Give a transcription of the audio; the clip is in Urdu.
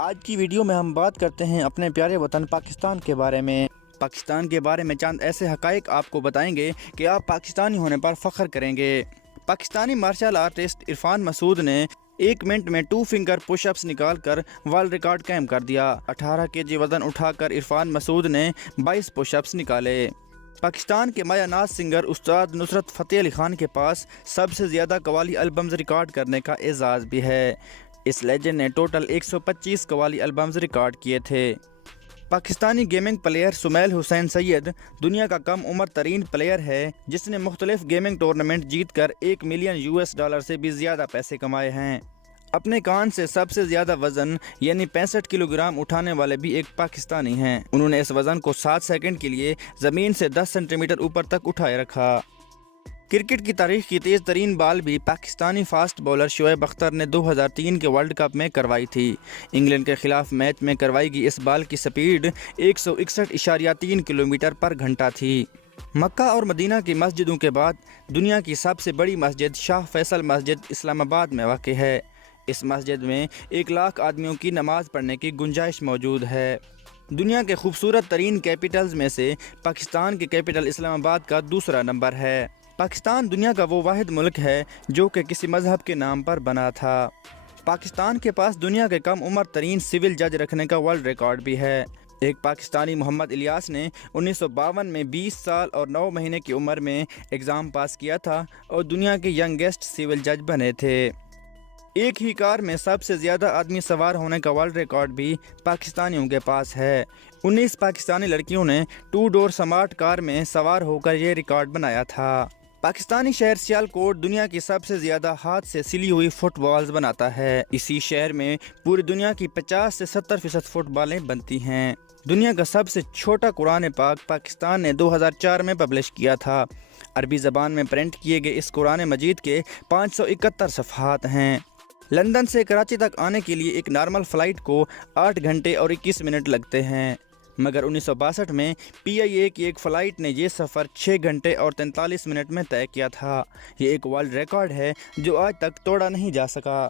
آج کی ویڈیو میں ہم بات کرتے ہیں اپنے پیارے وطن پاکستان کے بارے میں۔ پاکستان کے بارے میں چند ایسے حقائق آپ کو بتائیں گے کہ آپ پاکستانی ہونے پر فخر کریں گے۔ پاکستانی مارشل آرٹسٹ عرفان مسعود نے 1 منٹ میں 2 فنگر پش اپس نکال کر ورلڈ ریکارڈ قائم کر دیا۔ 18 kg وزن اٹھا کر عرفان مسعود نے 22 پش اپس نکالے۔ پاکستان کے مایہ ناز سنگر استاد نصرت فتح علی خان کے پاس سب سے زیادہ قوالی البمز ریکارڈ کرنے کا اعزاز بھی ہے۔ اس لیجنڈ نے ٹوٹل 125 قوالی البمز ریکارڈ کیے تھے۔ پاکستانی گیمنگ پلیئر سمیل حسین سید دنیا کا کم عمر ترین پلیئر ہے جس نے مختلف گیمنگ ٹورنامنٹ جیت کر $1 ملین سے بھی زیادہ پیسے کمائے ہیں۔ اپنے کان سے سب سے زیادہ وزن یعنی 65 کلو گرام اٹھانے والے بھی ایک پاکستانی ہیں۔ انہوں نے اس وزن کو 7 سیکنڈ کے لیے زمین سے 10 سینٹی میٹر اوپر تک اٹھائے رکھا۔ کرکٹ کی تاریخ کی تیز ترین بال بھی پاکستانی فاسٹ بولر شعیب اختر نے 2003 کے ورلڈ کپ میں کروائی تھی۔ انگلینڈ کے خلاف میچ میں کروائی گئی اس بال کی سپیڈ 161.3 کلومیٹر پر گھنٹہ تھی۔ مکہ اور مدینہ کی مسجدوں کے بعد دنیا کی سب سے بڑی مسجد شاہ فیصل مسجد اسلام آباد میں واقع ہے۔ اس مسجد میں 1 لاکھ آدمیوں کی نماز پڑھنے کی گنجائش موجود ہے۔ دنیا کے خوبصورت ترین کیپٹلز میں سے پاکستان کے کیپٹل اسلام آباد کا دوسرا نمبر ہے۔ پاکستان دنیا کا وہ واحد ملک ہے جو کہ کسی مذہب کے نام پر بنا تھا۔ پاکستان کے پاس دنیا کے کم عمر ترین سول جج رکھنے کا ورلڈ ریکارڈ بھی ہے۔ ایک پاکستانی محمد الیاس نے 1952 میں 20 سال اور 9 مہینے کی عمر میں ایگزام پاس کیا تھا اور دنیا کے ینگسٹ سول جج بنے تھے۔ ایک ہی کار میں سب سے زیادہ آدمی سوار ہونے کا ورلڈ ریکارڈ بھی پاکستانیوں کے پاس ہے۔ 19 پاکستانی لڑکیوں نے 2 ڈور سمارٹ کار میں سوار ہو کر یہ ریکارڈ بنایا تھا۔ پاکستانی شہر سیالکوٹ دنیا کی سب سے زیادہ ہاتھ سے سلی ہوئی فٹ بالز بناتا ہے۔ اسی شہر میں پوری دنیا کی 50 سے 70% فٹ بالیں بنتی ہیں۔ دنیا کا سب سے چھوٹا قرآن پاک پاکستان نے 2004 میں پبلش کیا تھا۔ عربی زبان میں پرنٹ کیے گئے اس قرآن مجید کے 571 صفحات ہیں۔ لندن سے کراچی تک آنے کے لیے ایک نارمل فلائٹ کو 8 گھنٹے اور 21 منٹ لگتے ہیں، مگر 1962 میں PIA کی ایک فلائٹ نے یہ سفر 6 گھنٹے اور 43 منٹ میں طے کیا تھا۔ یہ ایک ورلڈ ریکارڈ ہے جو آج تک توڑا نہیں جا سکا۔